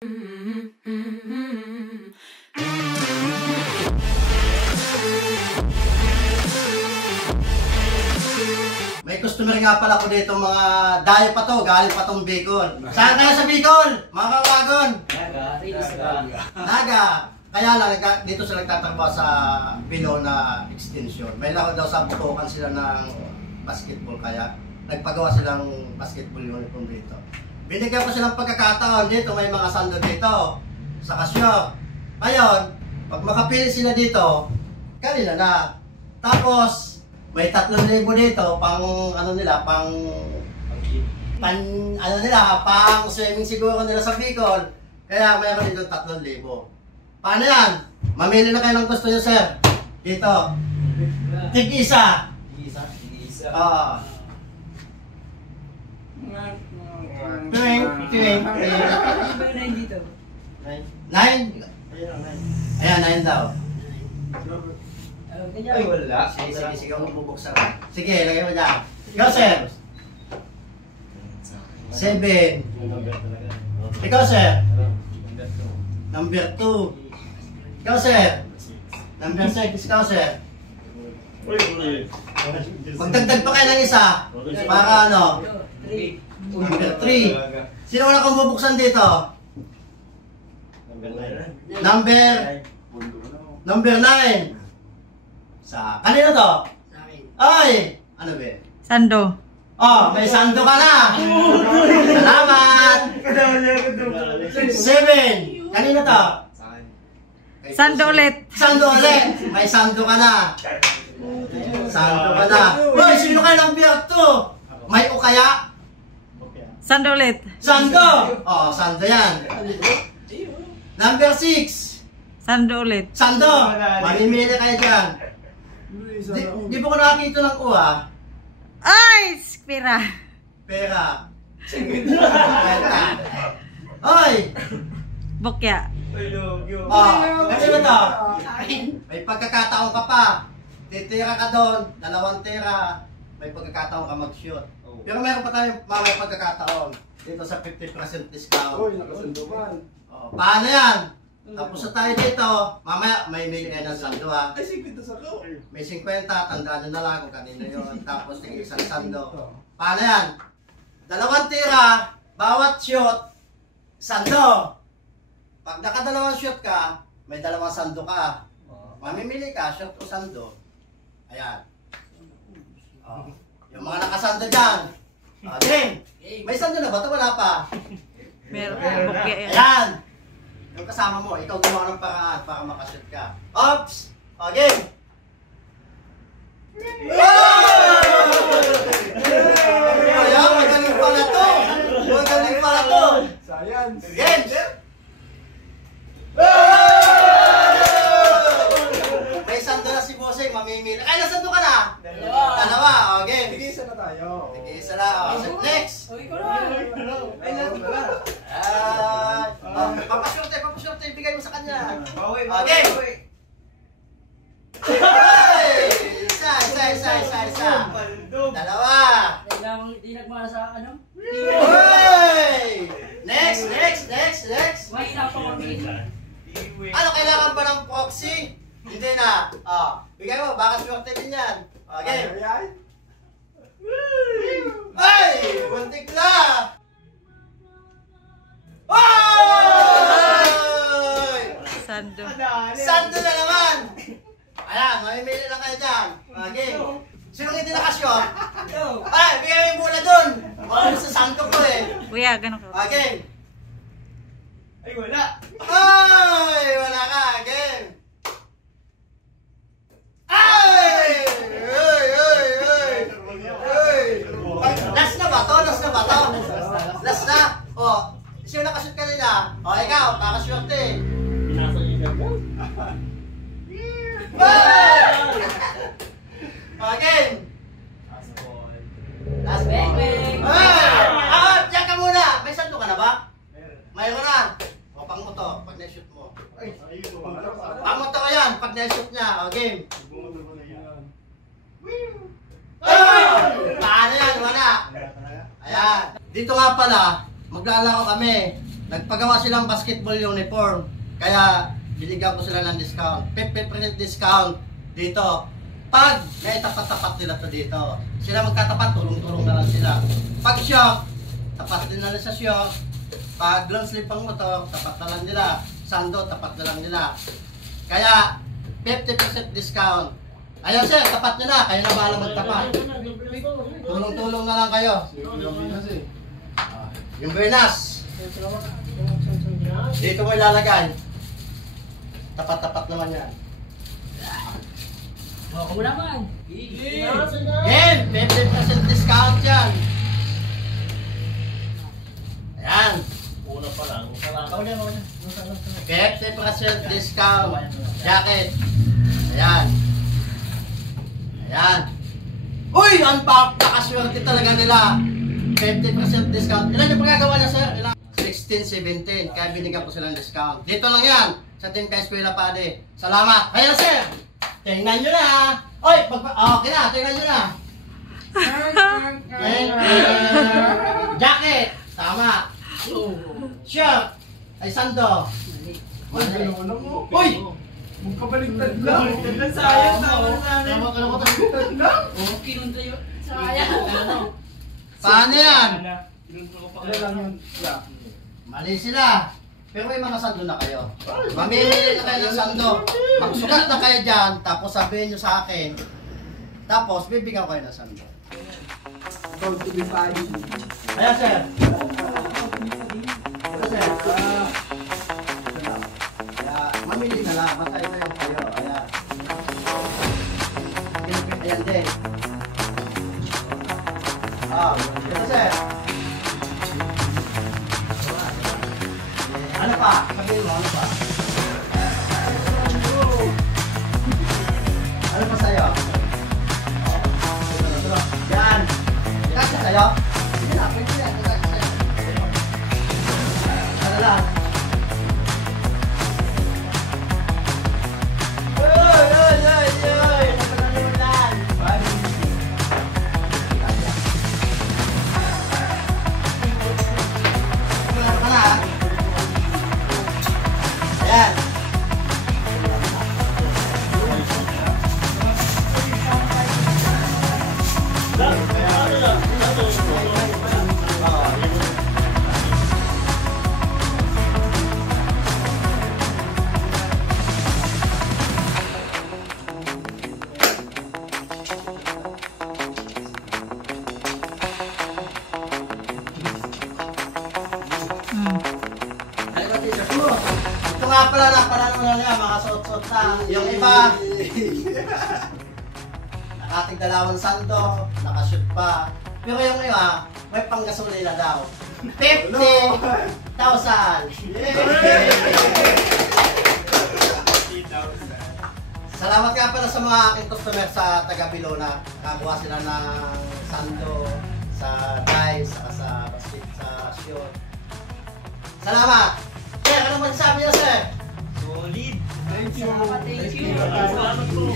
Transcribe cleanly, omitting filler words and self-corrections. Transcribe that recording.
May customer nga pala ko dito, mga dayo pa to, galing pa tong Bicol. Saan kayo sa Bicol? Mga kawagon? Naga. Kaya lang, dito sila nagtatrabaho sa Binona Extension. May lakad daw sa butukan sila ng basketball, kaya nagpagawa silang basketball uniform dito. Binigyan ko silang pagkakataon dito, may mga sando dito sa Casio. Ngayon, pag makapili sila dito, kanila na. Tapos, may 3,000 dito, pang ano nila, pang ano nila, pang swimming siguro nila sa Bicol. Kaya mayroon dito 3,000. Paano yan? Mamili na kayo ng gusto nyo, sir. Dito. Tig-isa. Tig-isa. Oo. Tuwing. dito? 9? Ayan, 9 daw. Ay, wala. Sige, ako bubuksan. Sige, lagay mo dyan. Ikaw, sir. 7. Ikaw, sir. Number 2. Ikaw, sir. Number 6. Ikaw, sir. Magdagdag pa kayo ng isa. Para ano? Number 3. Sino wala kong bubuksan dito? Number 9. Sa kanino to? Ay! Ano ba? Sando. Oh, may sando ka na! Salamat! 7. Kanino to? Sando ulit. Sando ulit! May sando ka na! Sando ka na! Uy, sino kayo ng biyak to? May o kaya? Sando ulit. Sando! Oh, sando yan. Number 6. Sando ulit. Sando! Mamimili kayo dyan. Di po ko nakakita ng uwa. Ay! Spira. Pera. Pera. Oy! Bokya. Oh, kasi ba to? May pagkakataon ka pa. Titira ka doon, 2 tira. May pagkakataon ka mag-shoot. Pero meron pa tayo mamaya pagkakataon. Dito sa 50% discount. Uy, nakasundukan. Oh, paano yan? Tapos na tayo dito. Mamaya may mili kayo ng sando ha. Ay, 50 sa ko. May 50, tandaan nyo na lang kung kanino yun. Tapos tingin isang sando. Paano yan? 2 tira, bawat shoot, sando. Pag naka-2 shoot ka, may 2 sando ka. Mamimili ka, shoot o sando. Ayan. Oh. Yung mga nakasando dyan. Game! May sando na ba ito? Wala pa. Meron. Bokya yan. Ayan! Yung kasama mo, ikaw gumawa ng paraan para makashoot ka. Ops! Okay! Ayan, magaling pala to! Magaling pala to! Science. Games! May sando na si Bossing, mamimili. Ay, nasando ka na? Dalawa, okay. Tigisa na tayo. Tigisa na. Next! Ay, natin na. Papasyurte, bigay mo sa kanya. Okay. Isa. Dalawa. Hindi nagmana sa ano? Hoy! Next. Mahina pa kami. Ano, kailangan ba ng proxy? Hindi na. Bigay mo, baka swerte din yan. Okay. Ay! Muntik na! Ay! Sando. Sando na naman! Ayan, mamimili lang kayo dyan. Okay. Sinong hindi nakasyon? Ay, bigay mo yung bola dun. Sa sando ko eh. Kuya, ganun ka. Okay. Ay, wala. Ay! Wala ka. Game. Ay! Last na ba to? Last na? O, sino nakashoot kanina? O, ikaw, pakaswerte. Okay. Last ball. Diyan ka muna. May sando ka na ba? Mayroon na. O, pang mo to, pag na-shoot mo. Pang mo to yan, pag na-shoot niya. O, game. Paano yan? Wala. Ayan. Dito nga pala, maglalaro kami. Nagpagawa silang basketball uniform. Kaya binigyan ko sila ng discount. 50% discount dito. Pag naitapat-tapat nila to dito. Sila magkatapat, tulong-tulong na lang sila. Pag shock, tapat din na lang sa shock. Pag long sleeve pang motor, tapat na lang nila. Sando, tapat na lang nila. Kaya 50% discount. Ayun sir, tapat nyo na. Kayo na bahala magtapat. Tulong-tulong na lang kayo. Yung Bernas. Dito mo ilalagay. Tapat-tapat naman yan. Ako naman. Game! 50% discount yan. Ayan. Una pa lang. 50% discount. Jacket. Ayan. Ayan. Uy! Ang pakaswerte talaga nila. 50% discount. Ilan yung pagkagawa na sir? Ilan? 16, 17. Kaya binigyan ko silang discount. Dito lang yan. Sa Team Ka-Eskwela Pade. Salamat. Ayan sir. Tingnan nyo na. Oy! Okay na. Tingnan nyo na. Jacket. Tama. Shirt. Ay sando. Uy! Magkabaligtad lang. Sayang. Tama ka naman. Baliktad lang. Kinunta yun. Sayang. Paano yan? Ano lang yun? Mali sila. Pero may mga sando na kayo. Mamili na kayo ng sando. Magsukat na kayo dyan. Tapos sabihin nyo sa akin. Tapos bibigyan ko kayo ng sando. Proud to be funny. Ayan sir. Ayan sir. Kaya mamili na lang. Matay na yung kayo. Ayan. Ayan din. Ito sir. Ano pa? Sabihin mo, ano pa? Ano pa sa'yo? Yan. Kasya sa'yo? Sige na, pwede yan. Kasya sa'yo. Ano lang? Napagalimutan. Ano ka na? Ayan. Ito nga pala na niya, mga suot-suot na. Yung iba, nakating dalawang sando, nakashoot pa. Pero yung iba, may panggasolina daw. 50,000! Salamat nga pala sa mga aking customer sa taga Bilona. Nakakuha sila ng sando, sa dice, sa basket, sa shoot. Salamat! Sir, ano masasabi niyo, sir? Solid. Thank you. Thank you. Salamat po.